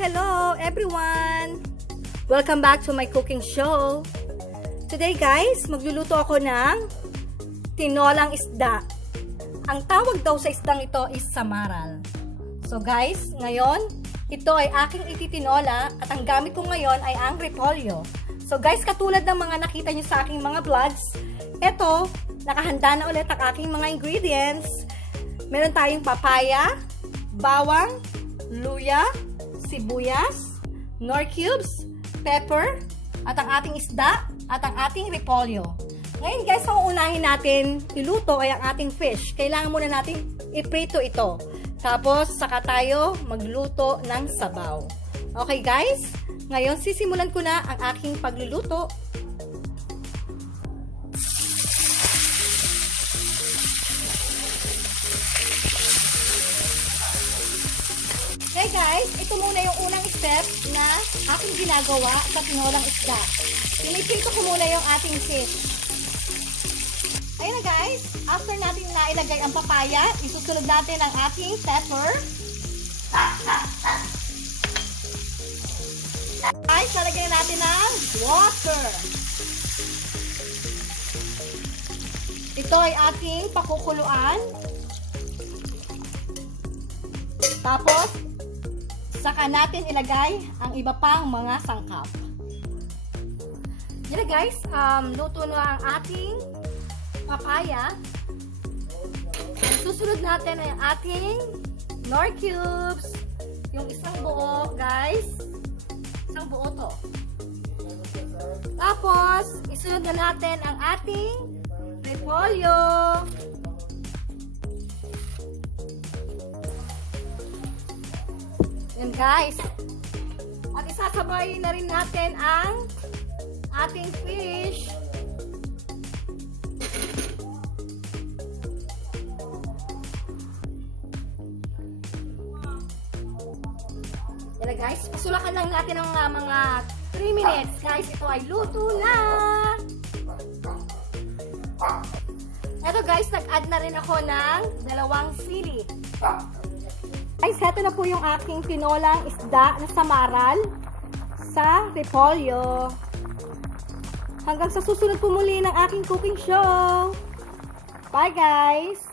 Hello everyone! Welcome back to my cooking show. Today guys, magluluto ako ng tinolang isda. Ang tawag daw sa isdang ito is samaral. So guys, ngayon, ito ay aking ititinola at ang gamit ko ngayon ay ang repolyo. So guys, katulad ng mga nakita nyo sa aking mga vlogs, ito, nakahanda na ulit ang aking mga ingredients. Meron tayong papaya, bawang, luya, sibuyas, nor cubes, pepper, at ang ating isda, at ang ating repolyo. Ngayon guys, ang uunahin natin iluto ay ang ating fish. Kailangan muna natin iprito ito. Tapos, saka tayo magluto ng sabaw. Okay guys? Ngayon, sisimulan ko na ang aking pagluluto. Guys, ito muna yung unang step na aking ginagawa sa tinolang isda. Piniprito ko muna yung ating fish. Ayun na guys, after natin na ilagay ang papaya, isusunod natin ang ating pepper. Guys, lalagyan natin ng water. Ito ay ating pakukuluan. Tapos, saka natin ilagay ang iba pang mga sangkap. Yan guys, um, luto na ang ating papaya. Susunod natin ay ating nor cubes. Yung isang buo, guys. Isang buo to. Tapos, isunod na natin ang ating repolyo. Yan guys. At isasabay na rin natin ang ating fish. Yan na guys. Pasulakan lang natin ng uh, mga 3 minutes. Guys, ito ay luto na. Eto guys, nag-add na rin ako ng dalawang sili. Guys, heto na po yung aking tinolang isda na samaral sa repolyo. Hanggang sa susunod po muli ng aking cooking show. Bye guys!